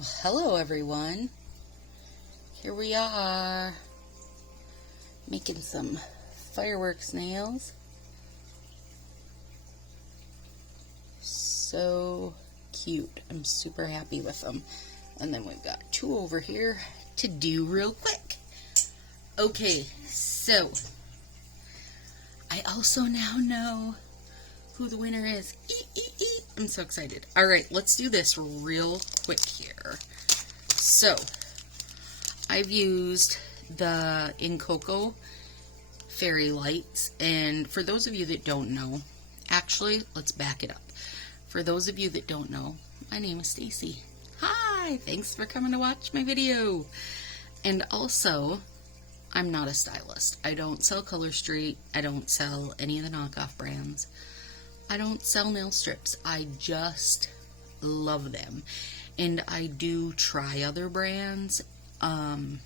Well, hello everyone. Here we are making some fireworks nails. So cute. I'm super happy with them. And then we've got two over here to do real quick. Okay, so I also now know who the winner is. I'm so excited. All right, let's do this real quick here. So I've used the In Cocoa fairy lights, and for those of you that don't know, actually, let's back it up. For those of you that don't know, my name is Stacy. Hi, thanks for coming to watch my video. And also, I'm not a stylist. I don't sell Color Street. I don't sell any of the knockoff brands. I don't sell nail strips. I just love them. And I do try other brands, but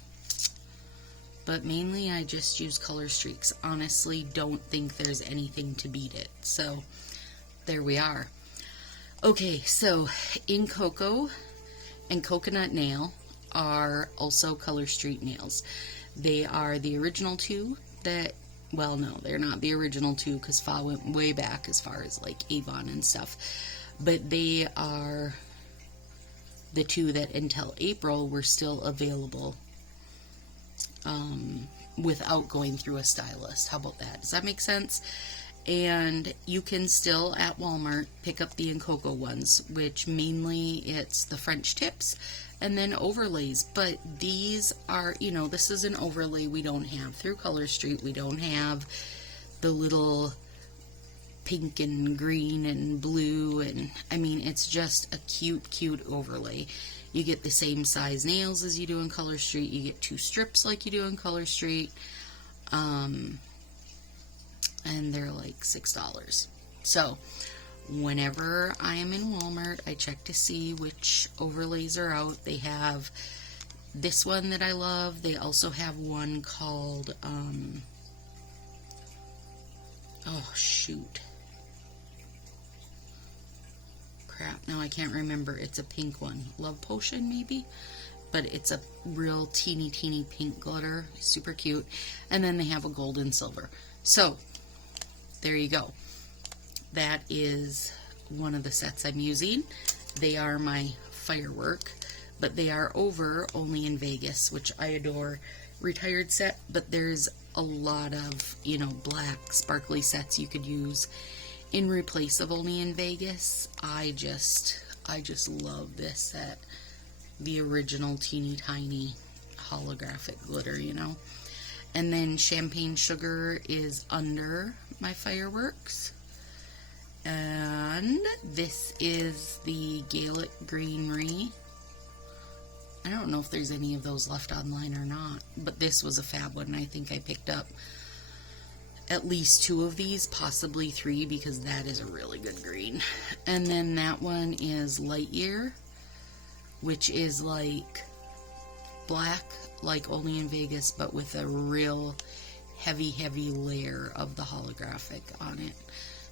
mainly I just use Color Streaks. Honestly, don't think there's anything to beat it. So, there we are. Okay, so In Cocoa and Coconut Nail are also Color Street nails. They are the original two that, well, no, they're not the original two because Fa went way back as far as like Avon and stuff. But they are the two that until April were still available without going through a stylist. How about that? Does that make sense? And you can still at Walmart pick up the In Cocoa ones, which mainly it's the French tips and then overlays. But these are, you know, this is an overlay we don't have through Color Street. We don't have the little pink and green and blue, and I mean, it's just a cute overlay. You get the same size nails as you do in Color Street. You get 2 strips like you do in Color Street. And they're like $6. So whenever I am in Walmart, I check to see which overlays are out. They have this one that I love. They also have one called oh shoot, crap, now I can't remember. It's a pink one. Love Potion maybe? But it's a real teeny pink glitter. Super cute. And then they have a gold and silver. So there you go. That is one of the sets I'm using. They are my firework, but they are over only in Vegas, which I adore. Retired set, but there's a lot of, you know, black sparkly sets you could use in replace of only in Vegas. I just love this set. The original teeny tiny holographic glitter, you know. And then Champagne Sugar is under my fireworks. And this is the Gaelic Greenery. I don't know if there's any of those left online or not, but this was a fab one. I think I picked up at least 2 of these, possibly 3, because that is a really good green. And then that one is Lightyear, which is like black, like only in Vegas, but with a real heavy layer of the holographic on it,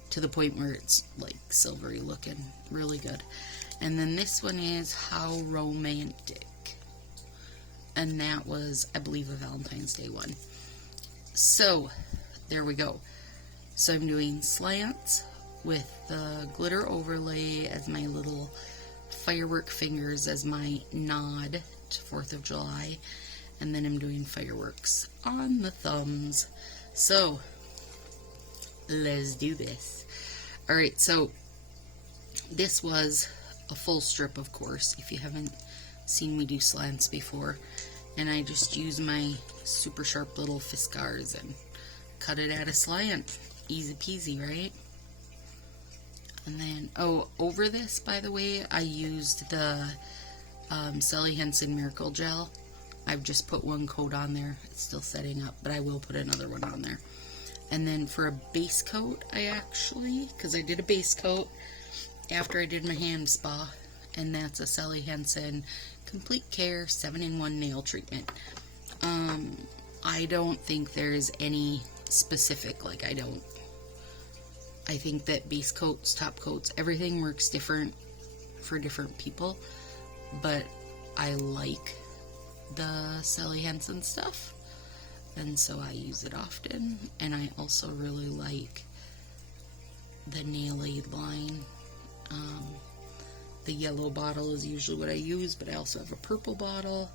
to the point where it's like silvery looking. Really good. And then this one is How Romantic, and that was, I believe, a Valentine's Day one. So there we go. So I'm doing slants with the glitter overlay as my little firework fingers as my nod to 4th of July. And then I'm doing fireworks on the thumbs. So let's do this. Alright, so this was a full strip, of course, if you haven't seen me do slants before. And I just use my super sharp little Fiskars and cut it at a slant. Easy peasy, right? And then, oh, over this, by the way, I used the Sally Hansen Miracle Gel. I've just put 1 coat on there. It's still setting up, but I will put another one on there. And then for a base coat, I actually, because I did a base coat after I did my hand spa, and that's a Sally Hansen Complete Care 7-in-1 nail treatment. I don't think there's any specific, like, I think that base coats, top coats, everything works different for different people, but I like the Sally Hansen stuff, and so I use it often. And I also really like the Nail Aid line. The yellow bottle is usually what I use, but I also have a purple bottle.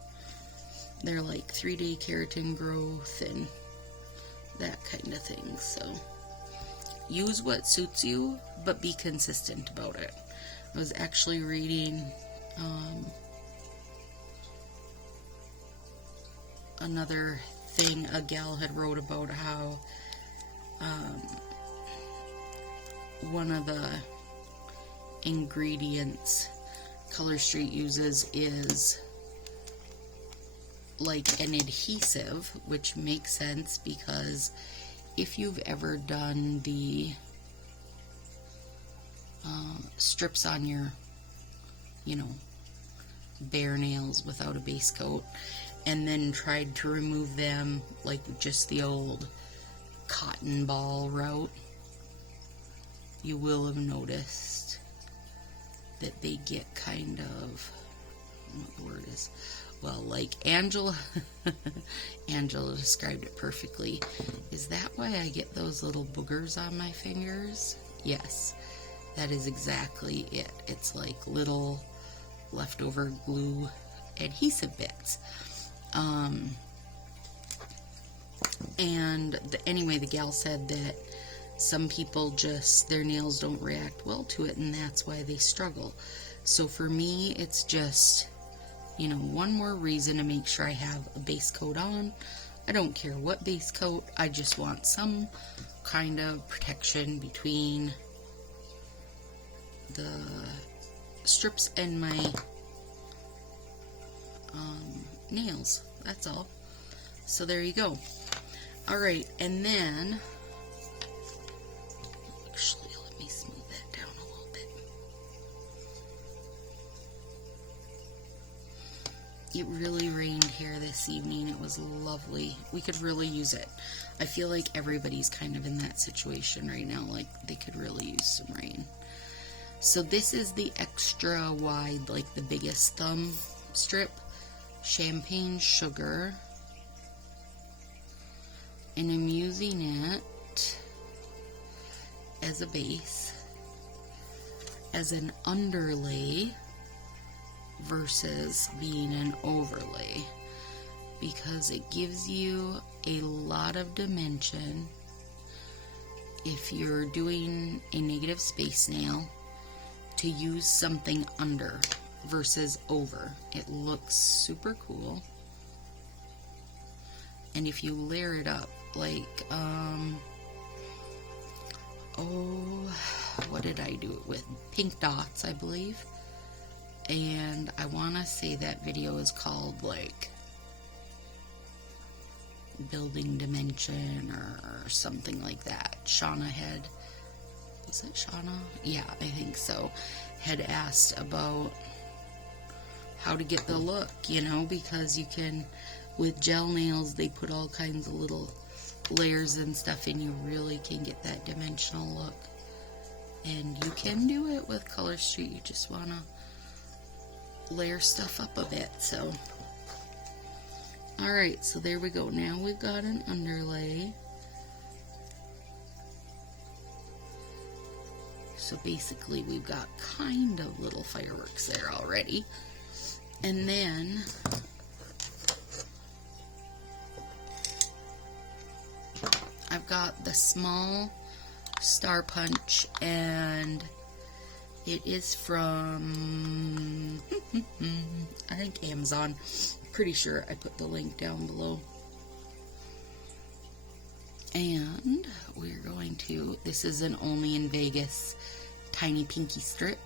They're like 3-day keratin growth and that kind of thing. So use what suits you, but be consistent about it. I was actually reading another thing a gal had wrote about how one of the ingredients Color Street uses is like an adhesive, which makes sense because if you've ever done the strips on your, bare nails without a base coat, and then tried to remove them like just the old cotton ball route, you will have noticed that they get kind of, what the word is, well, like Angela described it perfectly. Is that why I get those little boogers on my fingers? Yes, that is exactly it. It's like little leftover glue adhesive bits. Anyway, the gal said that some people just, their nails don't react well to it, and that's why they struggle. So for me, it's just, one more reason to make sure I have a base coat on. I don't care what base coat, I just want some kind of protection between the strips and my nails. That's all. So there you go. Alright, and then, actually, let me smooth that down a little bit. It really rained here this evening. It was lovely. We could really use it. I feel like everybody's kind of in that situation right now, like they could really use some rain. So this is the extra wide, like the biggest thumb strip, champagne sugar, and I'm using it as a base, as an underlay versus being an overlay, because it gives you a lot of dimension if you're doing a negative space nail to use something under versus over. It looks super cool. And if you layer it up, like, what did I do it with? Pink dots, I believe. And I want to say that video is called, like, Building Dimension or something like that. Shauna had, was it Shauna? Yeah, I think so. Had asked about how to get the look, because you can, with gel nails, they put all kinds of little layers and stuff, and you really can get that dimensional look. And you can do it with Color Street. You just want to layer stuff up a bit. So, alright, so there we go. Now we've got an underlay. So basically we've got kind of little fireworks there already. And then I've got the small Star Punch, and it is from I think Amazon. Pretty sure I put the link down below. And we're going to, this is an Only in Vegas tiny pinky strip.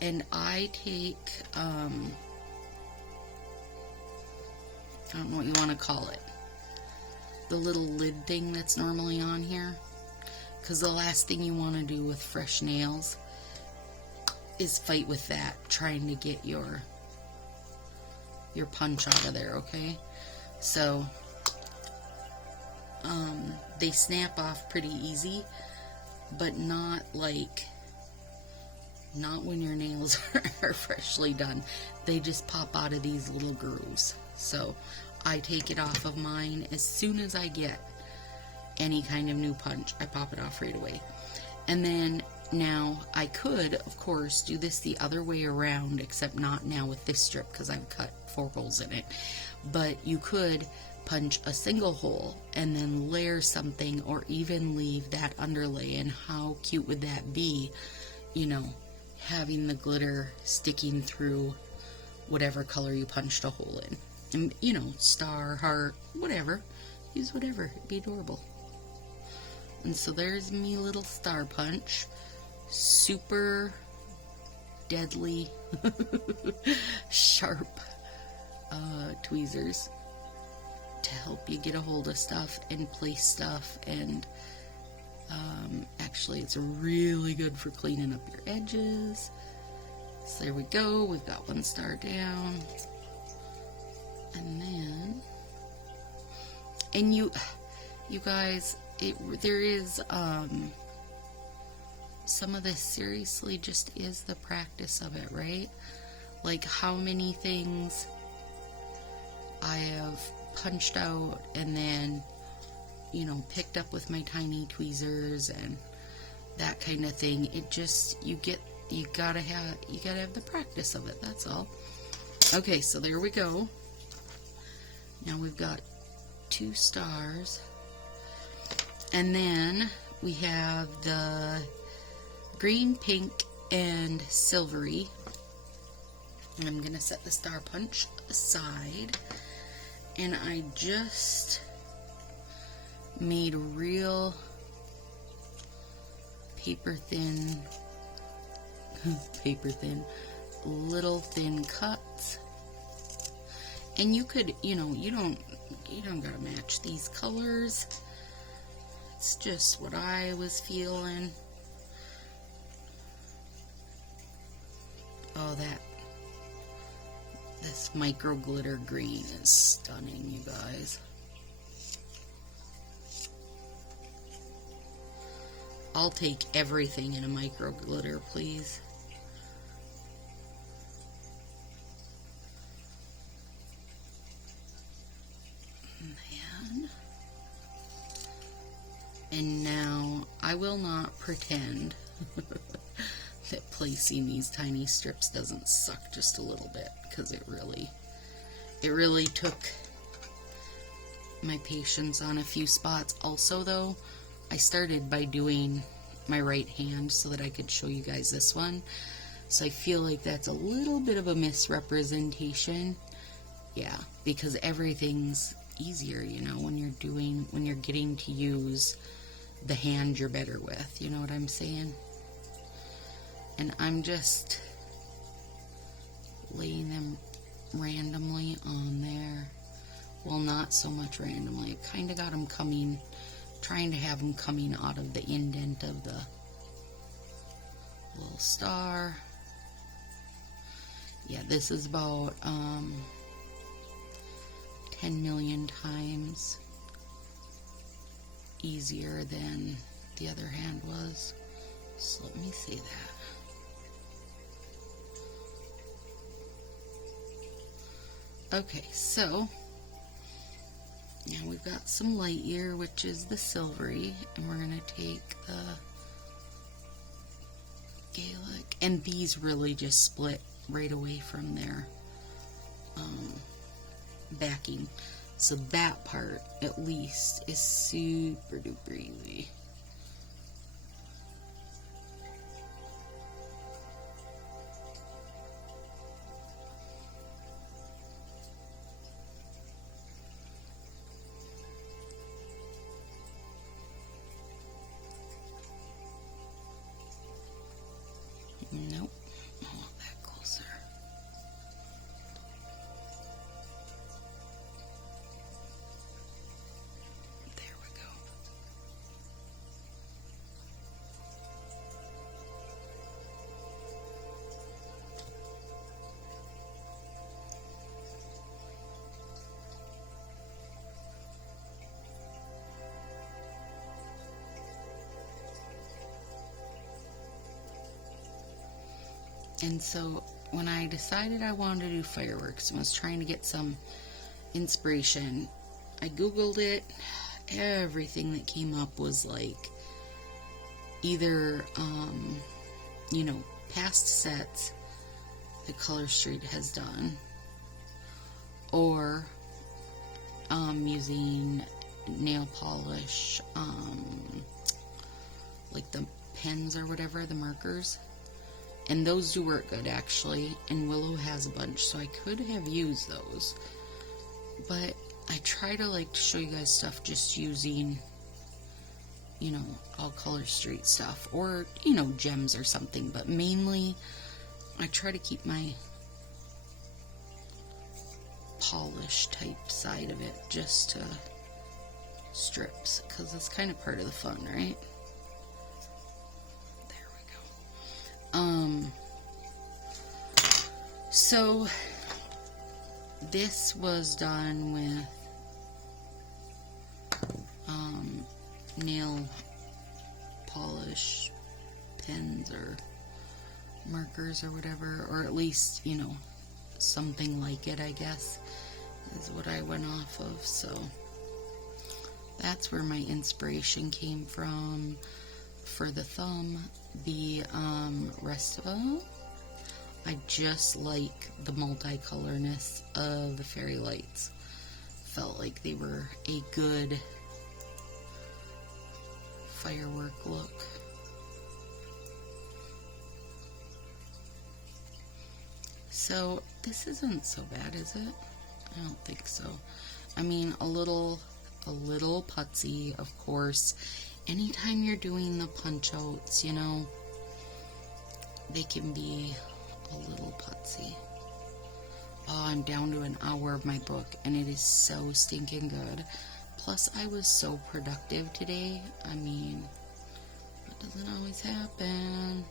And I take, I don't know what you want to call it, the little lid thing that's normally on here. Because the last thing you want to do with fresh nails is fight with that, trying to get your punch out of there, okay? So, they snap off pretty easy, but not like Not when your nails are freshly done. They just pop out of these little grooves. So I take it off of mine as soon as I get any kind of new punch. I pop it off right away. And then now I could, of course, do this the other way around, except not now with this strip because I've cut 4 holes in it. But you could punch a single hole and then layer something, or even leave that underlay. And how cute would that be, you know, having the glitter sticking through whatever color you punched a hole in. And, you know, star, heart, whatever. Use whatever. It'd be adorable. And so there's me little star punch. Super deadly sharp tweezers to help you get a hold of stuff and place stuff. And actually it's really good for cleaning up your edges. So there we go. We've got 1 star down. And then, and you guys, there is some of this seriously just is the practice of it, right? Like how many things I have punched out and then, you know, picked up with my tiny tweezers and that kind of thing. It just, you gotta have the practice of it, that's all. Okay, so there we go. Now we've got 2 stars. And then we have the green, pink, and silvery. And I'm going to set the star punch aside. And I just made real paper thin, little thin cuts. And you could, you know, you don't gotta match these colors. It's just what I was feeling. Oh, this micro glitter green is stunning, you guys. I'll take everything in a micro glitter, please. And now I will not pretend that placing these tiny strips doesn't suck just a little bit, because it really took my patience on a few spots. Also though, I started by doing my right hand so that I could show you guys this one. So I feel like that's a little bit of a misrepresentation. Yeah, because everything's easier, you know, when you're getting to use the hand you're better with, you know what I'm saying? And I'm just laying them randomly on there. Well, not so much randomly. I kind of got them coming, trying to have them coming out of the indent of the little star. Yeah, this is about 10 million times easier than the other hand was. So let me say that. Okay, so now we've got some Lightyear, which is the silvery, and we're going to take the Gaelic, and these really just split right away from their backing. So that part, at least, is super duper easy. Nope. I want that closer. There we go. And so when I decided I wanted to do fireworks and was trying to get some inspiration, I Googled it. Everything that came up was like either, past sets that Color Street has done, or using nail polish, like the pens or whatever, the markers. And those do work good, actually. And Willow has a bunch, so I could have used those. But I try to show you guys stuff just using, all Color Street stuff. Or, gems or something. But mainly, I try to keep my polish type side of it just to strips. Because it's kind of part of the fun, right? So this was done with nail polish pens or markers or whatever, or at least, something like it, I guess, is what I went off of. So that's where my inspiration came from for the thumb. The rest of them, I just like the multicolorness of the fairy lights. Felt like they were a good firework look. So this isn't so bad, is it? I don't think so. I mean, a little putsy, of course. Anytime you're doing the punch outs, they can be a little putsy. Oh, I'm down to an hour of my book, and it is so stinking good. Plus, I was so productive today. I mean, that doesn't always happen.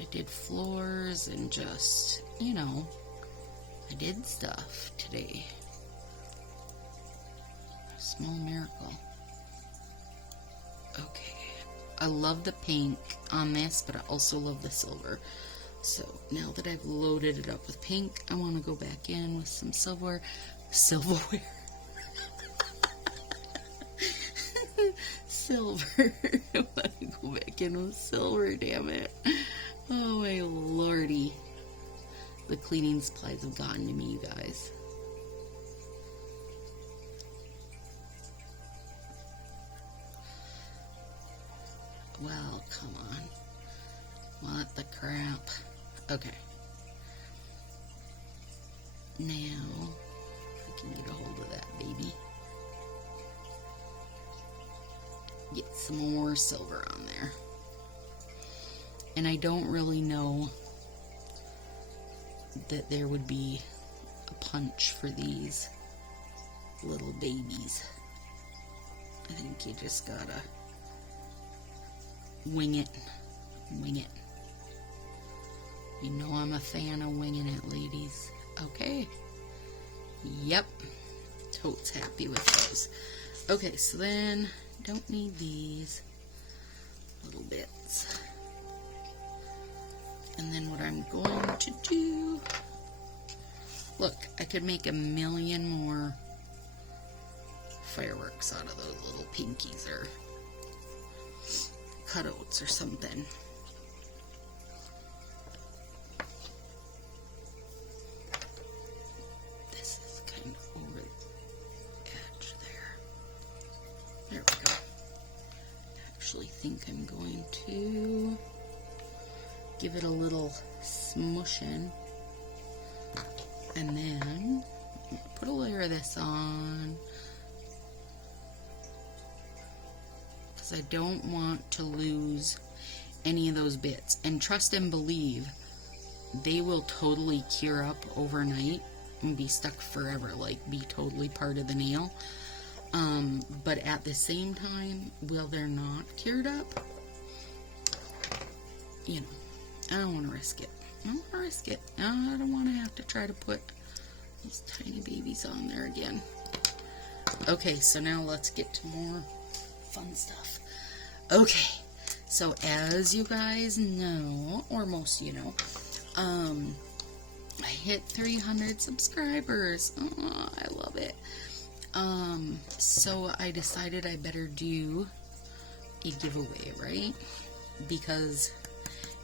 I did floors and just, I did stuff today. A small miracle. Okay, I love the pink on this, but I also love the silver. So now that I've loaded it up with pink, I want to go back in with some silverware. Silver. I want to go back in with silver, damn it. Oh my lordy. The cleaning supplies have gotten to me, you guys. Well, come on. What the crap? Okay. Now, if I can get a hold of that baby. Get some more silver on there. And I don't really know that there would be a punch for these little babies. I think you just gotta wing it. Wing it. You know I'm a fan of winging it, ladies. Okay. Yep. Totes happy with those. Okay, so then, don't need these little bits. And then what I'm going to do... Look, I could make a million more fireworks out of those little pinkies or cutouts or something. This is kind of over the edge there. There we go. I actually think I'm going to give it a little smushing. And then put a layer of this on. Because I don't want to lose any of those bits. And trust and believe, they will totally cure up overnight and be stuck forever, like be totally part of the nail. But at the same time, while they're not cured up, I don't want to risk it. I don't want to risk it. I don't want to have to try to put these tiny babies on there again. Okay, so now let's get to more fun stuff. Okay, So as you guys know, or most of you know, I hit 300 subscribers. Oh, I love it. So I decided I better do a giveaway, right? Because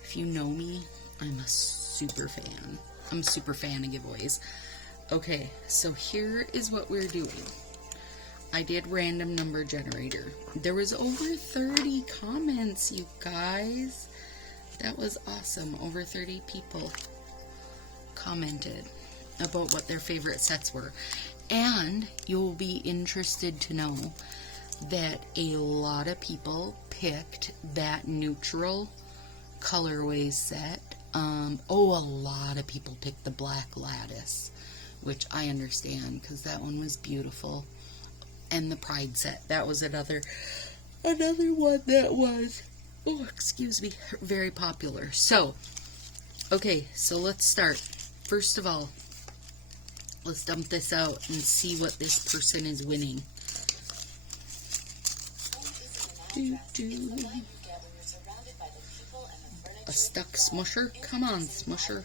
if you know me, I'm a super fan. I'm a super fan of giveaways. Okay, so here is what we're doing. I did random number generator. There was over 30 comments, you guys. That was awesome. Over 30 people commented about what their favorite sets were. And you'll be interested to know that a lot of people picked that neutral colorway set. A lot of people picked the black lattice, which I understand because that one was beautiful. And the Pride set, that was another one that was, oh, excuse me, very popular. So, okay, so let's start. First of all, let's dump this out and see what this person is winning. A stuck smusher? Come on, smusher.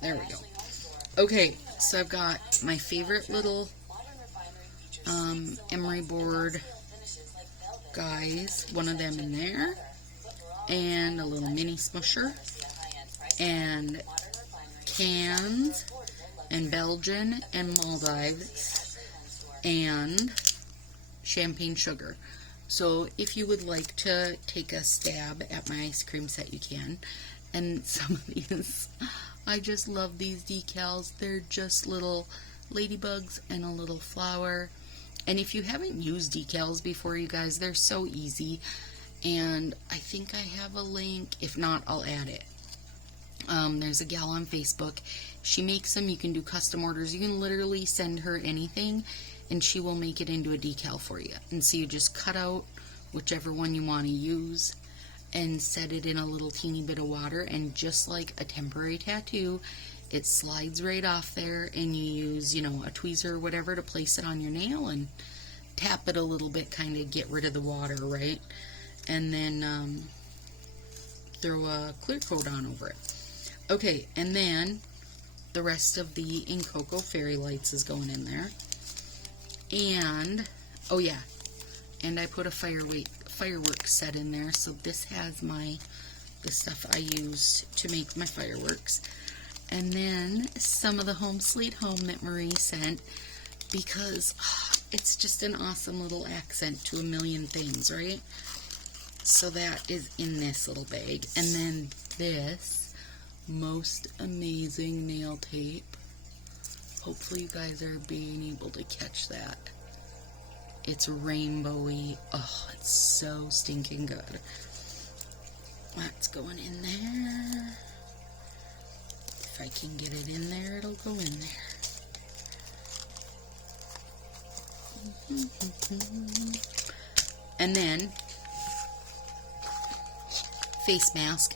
There we go. Okay, so I've got my favorite little emery board guys, one of them in there, and a little mini smusher, and cans, and Belgian, and Maldives, and champagne sugar. So if you would like to take a stab at my ice cream set, you can. And some of these, I just love these decals. They're just little ladybugs and a little flower. And if you haven't used decals before, you guys, they're so easy. And I think I have a link. If not, I'll add it. There's a gal on Facebook. She makes them. You can do custom orders. You can literally send her anything, and she will make it into a decal for you. And so you just cut out whichever one you want to use and set it in a little teeny bit of water, and just like a temporary tattoo, it slides right off there, and you use, you know, a tweezer or whatever to place it on your nail and tap it a little bit, kind of get rid of the water, right? And then throw a clear coat on over it. Okay, and then the rest of the In Cocoa Fairy Lights is going in there. And, oh yeah, and I put a fireworks set in there. So this has the stuff I used to make my fireworks. And then some of the Home Sweet Home that Marie sent, because it's just an awesome little accent to a million things, right? So that is in this little bag. And then this most amazing nail tape. Hopefully you guys are being able to catch that. It's rainbowy. Oh, it's so stinking good. That's going in there. If I can get it in there, it'll go in there. And then face mask,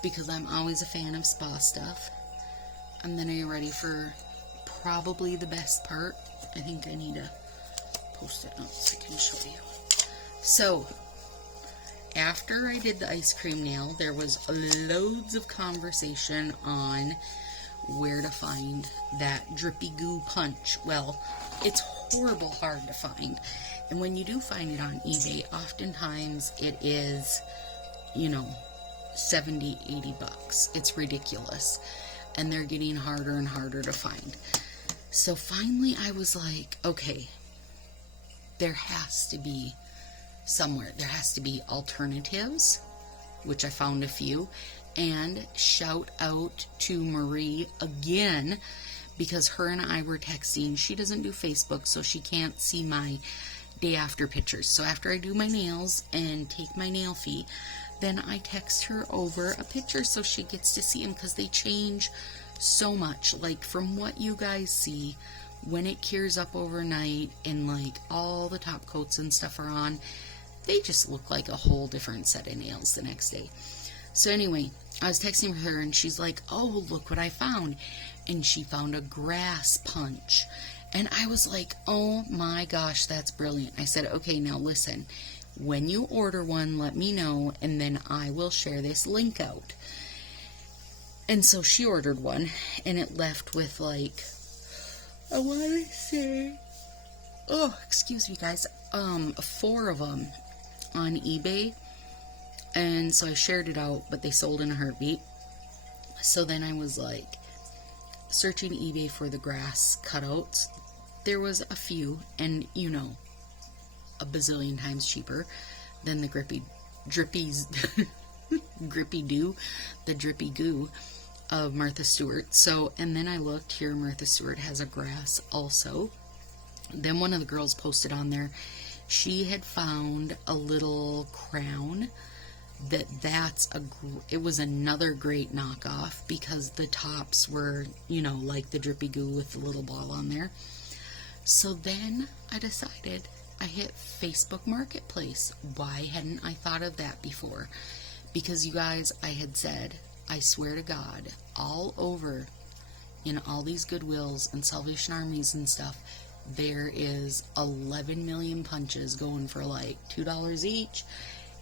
because I'm always a fan of spa stuff. And then are you ready for probably the best part? I think I need to post it up so I can show you. So after I did the ice cream nail, there was loads of conversation on where to find that drippy goo punch. Well, it's horrible hard to find. And when you do find it on eBay, oftentimes it is, you know, 70, 80 bucks. It's ridiculous. And they're getting harder and harder to find. So finally I was like, okay, there has to be somewhere. There has to be alternatives, which I found a few. And shout out to Marie again, because her and I were texting. She doesn't do Facebook, so she can't see my day after pictures. So after I do my nails and take my nail fee, then I text her over a picture so she gets to see them, because they change so much. Like from what you guys see, when it cures up overnight and like all the top coats and stuff are on, they just look like a whole different set of nails the next day. So anyway, I was texting her and she's like, oh, look what I found. And she found a grass punch. And I was like, oh my gosh, that's brilliant. I said, okay, now listen, When you order one, let me know, and then I will share this link out. And so she ordered one, and it left with like, I want to say, oh, excuse me guys, 4 of them on eBay. And so I shared it out, but they sold in a heartbeat. So then I was like searching eBay for the grass cutouts. There was a few, and you know, a bazillion times cheaper than the drippy goo of Martha Stewart. So, and then I looked here, Martha Stewart has a grass also. Then one of the girls posted on there, she had found a little crown it was another great knockoff, because the tops were, you know, like the drippy goo with the little ball on there. So then I decided, I hit Facebook Marketplace. Why hadn't I thought of that before? Because you guys, I had said, I swear to God, all over in all these Goodwills and Salvation Armies and stuff, there is 11 million punches going for like $2 each,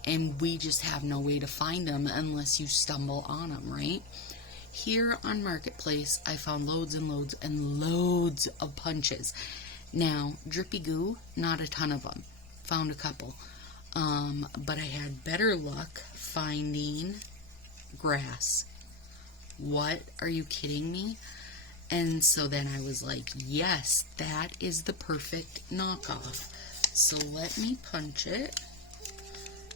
and we just have no way to find them unless you stumble on them, right? Here on Marketplace, I found loads and loads and loads of punches. Now, drippy goo, not a ton of them. Found a couple. But I had better luck finding grass. What? Are you kidding me? And so then I was like, yes, that is the perfect knockoff. So let me punch it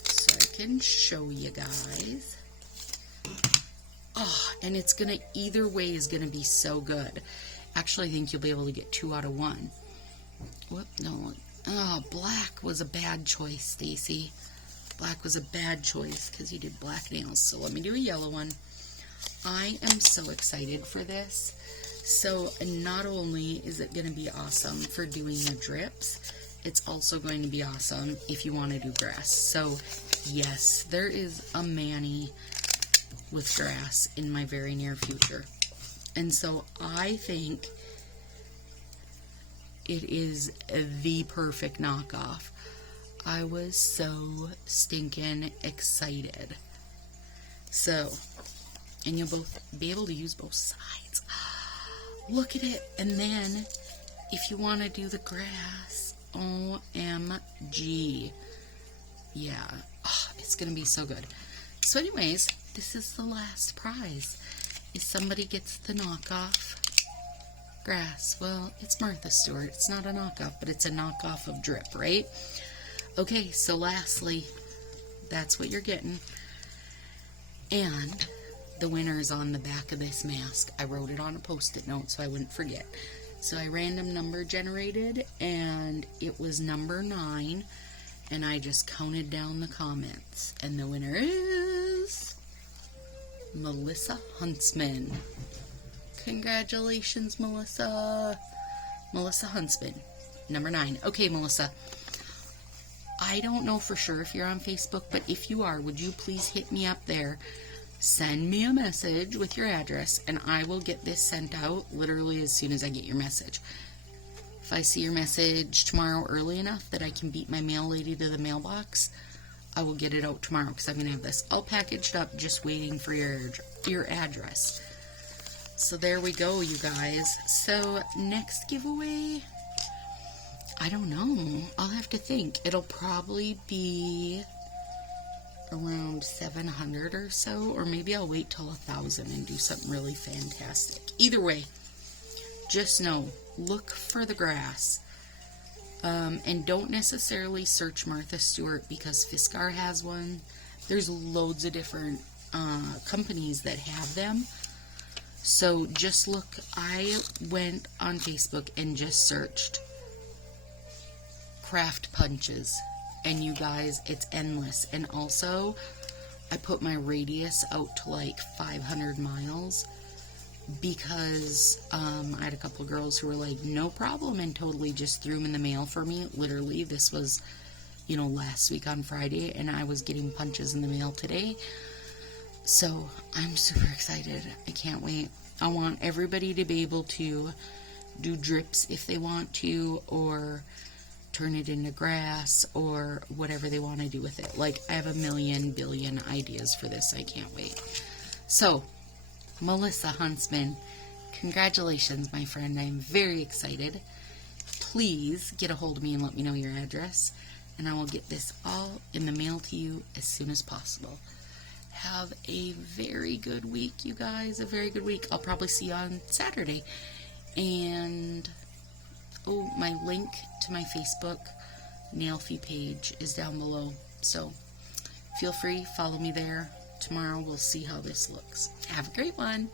so I can show you guys. Oh, and it's gonna, either way is gonna be so good. Actually, I think you'll be able to get 2 out of 1. Whoop, no. Oh, black was a bad choice, Stacy. Black was a bad choice because you did black nails. So let me do a yellow one. I am so excited for this. So not only is it going to be awesome for doing the drips, it's also going to be awesome if you want to do grass. So yes, there is a mani with grass in my very near future. And so I think it is the perfect knockoff. I was so stinking excited. So, and you'll both be able to use both sides. Look at it. And then, if you want to do the grass, OMG. Yeah, oh, it's going to be so good. So anyways, this is the last prize. If somebody gets the knockoff grass, well, it's Martha Stewart. It's not a knockoff, but it's a knockoff of drip, right? Okay, so lastly, that's what you're getting. And the winner is on the back of this mask. I wrote it on a post-it note so I wouldn't forget. So I random number generated, and it was number 9, and I just counted down the comments. And the winner is Melissa Huntsman. Congratulations, Melissa. Melissa Huntsman, number 9. Okay, Melissa, I don't know for sure if you're on Facebook, but if you are, would you please hit me up there? Send me a message with your address, and I will get this sent out literally as soon as I get your message. If I see your message tomorrow early enough that I can beat my mail lady to the mailbox, I will get it out tomorrow, because I'm going to have this all packaged up just waiting for your address. So there we go, you guys. So next giveaway, I don't know. I'll have to think. It'll probably be around 700 or so, or maybe I'll wait till 1,000 and do something really fantastic. Either way, just know, look for the grass. And don't necessarily search Martha Stewart, because Fiskar has one. There's loads of different companies that have them. So just look. I went on Facebook and just searched craft punches, and you guys, it's endless. And also, I put my radius out to like 500 miles, because I had a couple girls who were like, no problem, and totally just threw them in the mail for me. Literally, this was, you know, last week on Friday, and I was getting punches in the mail today. So I'm super excited. I can't wait. I want everybody to be able to do drips if they want to, or turn it into grass or whatever they want to do with it. Like, I have a billion ideas for this. I can't wait. So, Melissa Huntsman, congratulations, my friend. I'm very excited. Please get a hold of me and let me know your address, and I will get this all in the mail to you as soon as possible. Have a very good week, you guys. A very good week. I'll probably see you on Saturday. And, oh, my link to my Facebook Nailfie page is down below. So, feel free, follow me there. Tomorrow we'll see how this looks. Have a great one.